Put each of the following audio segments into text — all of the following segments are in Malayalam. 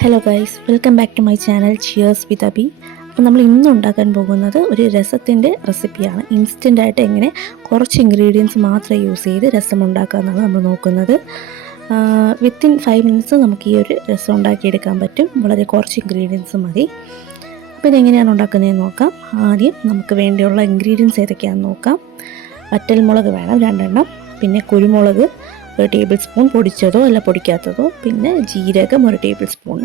Hello guys, welcome back to my channel cheers with Abi. അപ്പോൾ നമ്മൾ ഇന്ന് ഉണ്ടാക്കാൻ പോകുന്നത് ഒരു രസത്തിൻ്റെ റെസിപ്പിയാണ്. ഇൻസ്റ്റൻ്റായിട്ട് എങ്ങനെ കുറച്ച് ഇൻഗ്രീഡിയൻസ് മാത്രം യൂസ് ചെയ്ത് രസം ഉണ്ടാക്കാമെന്നാണ് നമ്മൾ നോക്കുന്നത്. വിത്തിൻ 5 മിനിറ്റ്സ് നമുക്ക് ഈ ഒരു രസം ഉണ്ടാക്കിയെടുക്കാൻ പറ്റും. വളരെ കുറച്ച് ഇൻഗ്രീഡിയൻസ് മതി. അപ്പോൾ ഇതെങ്ങനെയാണ് ഉണ്ടാക്കുന്നതെന്ന് നോക്കാം. ആദ്യം നമുക്ക് വേണ്ടിയുള്ള ഇൻഗ്രീഡിയൻസ് ഏതൊക്കെയാണെന്ന് നോക്കാം. വറ്റൽമുളക് വേണം 2 എണ്ണം, പിന്നെ കുരുമുളക് 1 ടേബിൾ സ്പൂൺ പൊടിച്ചതോ അല്ല പൊടിക്കാത്തതോ, പിന്നെ ജീരകം 1 ടേബിൾ സ്പൂൺ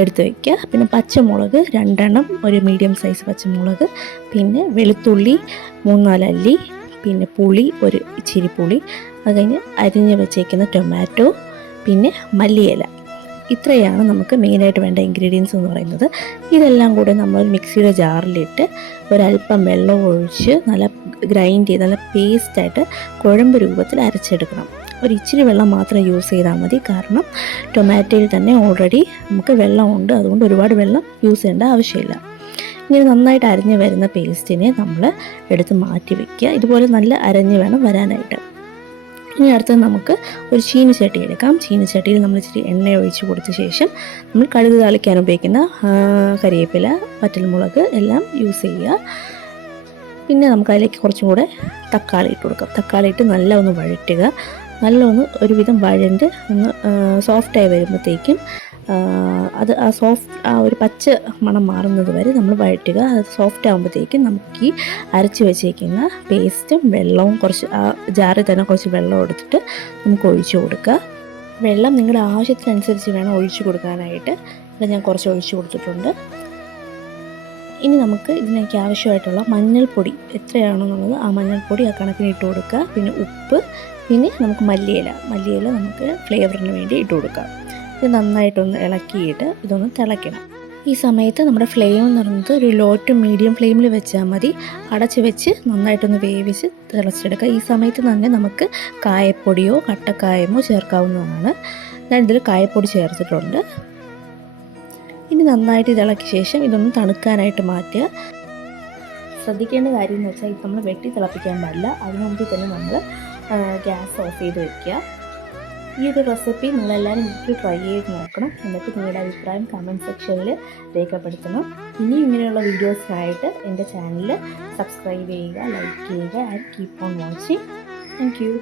എടുത്ത് വയ്ക്കുക. പിന്നെ പച്ചമുളക് 2 എണ്ണം, ഒരു മീഡിയം സൈസ് പച്ചമുളക്, പിന്നെ വെളുത്തുള്ളി 3-4 അല്ലി, പിന്നെ പുളി ഇച്ചിരി പുളി, അത് കഴിഞ്ഞ് അരിഞ്ഞ് വെച്ചേക്കുന്ന ടൊമാറ്റോ, പിന്നെ മല്ലിയില. ഇത്രയാണ് നമുക്ക് മെയിനായിട്ട് വേണ്ട ഇൻഗ്രീഡിയൻസ് എന്ന് പറയുന്നത്. ഇതെല്ലാം കൂടെ നമ്മൾ മിക്സിയുടെ ജാറിലിട്ട് ഒരല്പം വെള്ളം ഒഴിച്ച് നല്ല ഗ്രൈൻഡ് ചെയ്ത് നല്ല പേസ്റ്റായിട്ട് കുഴമ്പ് രൂപത്തിൽ അരച്ചെടുക്കണം. ഇച്ചിരി വെള്ളം മാത്രം യൂസ് ചെയ്താൽ മതി, കാരണം ടൊമാറ്റോയിൽ തന്നെ ഓൾറെഡി നമുക്ക് വെള്ളമുണ്ട്. അതുകൊണ്ട് ഒരുപാട് വെള്ളം യൂസ് ചെയ്യേണ്ട ആവശ്യമില്ല. ഇങ്ങനെ നന്നായിട്ട് അരഞ്ഞ് വരുന്ന പേസ്റ്റിനെ നമ്മൾ എടുത്ത് മാറ്റി വയ്ക്കുക. ഇതുപോലെ നല്ല അരഞ്ഞ് വേണം വരാനായിട്ട്. ഇനി അടുത്തത് നമുക്ക് ഒരു ചീനിച്ചട്ടി എടുക്കാം. ചീനിച്ചട്ടിയിൽ നമ്മൾ ഇച്ചിരി എണ്ണ ഒഴിച്ച് കൊടുത്ത ശേഷം നമ്മൾ കടുക് താളിക്കാൻ ഉപയോഗിക്കുന്ന കരിവേപ്പില, വറ്റൽമുളക് എല്ലാം യൂസ് ചെയ്യുക. പിന്നെ നമുക്ക് അതിലേക്ക് കുറച്ചും കൂടെ തക്കാളി ഇട്ട് കൊടുക്കാം. തക്കാളി ഇട്ട് നല്ല ഒന്ന് വഴറ്റുക. നല്ലൊന്ന് ഒരുവിധം വഴണ്ട് ഒന്ന് സോഫ്റ്റായി വരുമ്പോഴത്തേക്കും അത് ആ ഒരു പച്ച മണം മാറുന്നത് വരെ നമ്മൾ വഴറ്റുക. അത് സോഫ്റ്റ് ആകുമ്പോഴത്തേക്കും നമുക്ക് ഈ അരച്ച് വെച്ചേക്കുന്ന പേസ്റ്റും വെള്ളവും കുറച്ച് ആ ജാറിൽ തന്നെ കുറച്ച് വെള്ളം എടുത്തിട്ട് നമുക്ക് ഒഴിച്ചു കൊടുക്കുക. വെള്ളം നിങ്ങളുടെ ആവശ്യത്തിനനുസരിച്ച് വേണം ഒഴിച്ചു കൊടുക്കാനായിട്ട്. ഇവിടെ ഞാൻ കുറച്ച് ഒഴിച്ചു കൊടുത്തിട്ടുണ്ട്. ഇനി നമുക്ക് ഇതിലേക്ക് ആവശ്യമായിട്ടുള്ള മഞ്ഞൾപ്പൊടി എത്രയാണെന്നുള്ളത് ആ മഞ്ഞൾപ്പൊടി ആ കണക്കിന് ഇട്ട് കൊടുക്കുക. പിന്നെ ഉപ്പ്, പിന്നെ നമുക്ക് മല്ലിയില നമുക്ക് ഫ്ലേവറിന് വേണ്ടി ഇട്ട് കൊടുക്കാം. ഇത് നന്നായിട്ടൊന്ന് ഇളക്കിയിട്ട് ഇതൊന്ന് തിളയ്ക്കണം. ഈ സമയത്ത് നമ്മുടെ ഫ്ലെയിം എന്ന് പറയുന്നത് ഒരു ലോ ടു മീഡിയം ഫ്ലെയിമിൽ വെച്ചാൽ മതി. അടച്ച് വെച്ച് നന്നായിട്ടൊന്ന് വേവിച്ച് തിളച്ചെടുക്കുക. ഈ സമയത്ത് തന്നെ നമുക്ക് കായപ്പൊടിയോ കട്ടക്കായമോ ചേർക്കാവുന്നതാണ്. ഞാൻ ഇതിൽ കായപ്പൊടി ചേർത്തിട്ടുണ്ട്. ഇനി നന്നായിട്ട് ഇളക്കിയ ശേഷം ഇതൊന്ന് തണുക്കാനായിട്ട് മാറ്റുക. ശ്രദ്ധിക്കേണ്ട കാര്യം എന്ന് വെച്ചാൽ ഇത് നമ്മൾ വെട്ടി തിളപ്പിക്കാൻ പാടില്ല. അതിനു മുമ്പിൽ തന്നെ നമ്മൾ ഗ്യാസ് ഓഫ് ചെയ്ത് വയ്ക്കുക. ഈ ഒരു റെസിപ്പി നിങ്ങളെല്ലാവരും വീട്ടിൽ ട്രൈ ചെയ്ത് നോക്കണം. എന്നിട്ട് നിങ്ങളുടെ അഭിപ്രായം കമൻറ്റ് സെക്ഷനിൽ രേഖപ്പെടുത്തണം. ഇനിയും ഇങ്ങനെയുള്ള വീഡിയോസിനായിട്ട് എൻ്റെ ചാനൽ സബ്സ്ക്രൈബ് ചെയ്യുക, ലൈക്ക് ചെയ്യുക and keep on watching. Thank you.